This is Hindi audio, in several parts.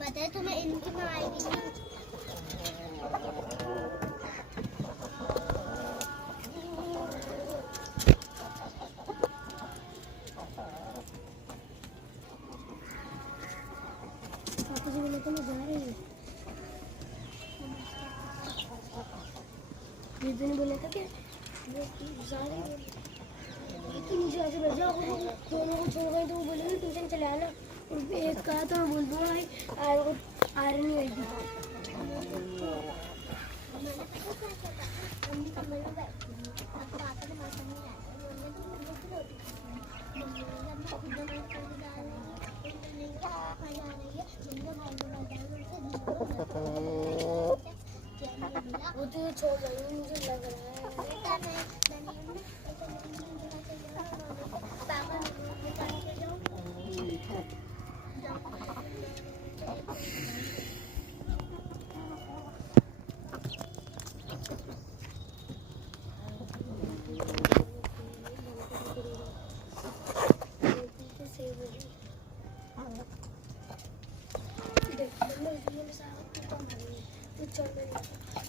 पता है तुम्हें इनकी माँ आएगी नहीं। पापा जी बोले तो मैं जा रही हूँ। दीदी ने बोला था कि वो जा रही है। तो नीचे आके बैठ जाओ। दोनों को छोड़ गए तो वो बोलेंगे ट्यूशन चले आना। और एक कहा तो मैं बोल दूँगा भाई आयरन नहीं आएगी। वो तो छोड़ जाएंगे मुझे लग रहा है।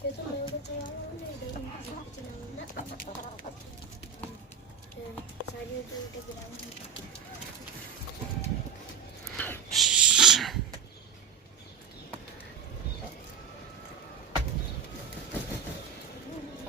ये तो मैं चला रहा हूँ ना सारी गिराऊंगी।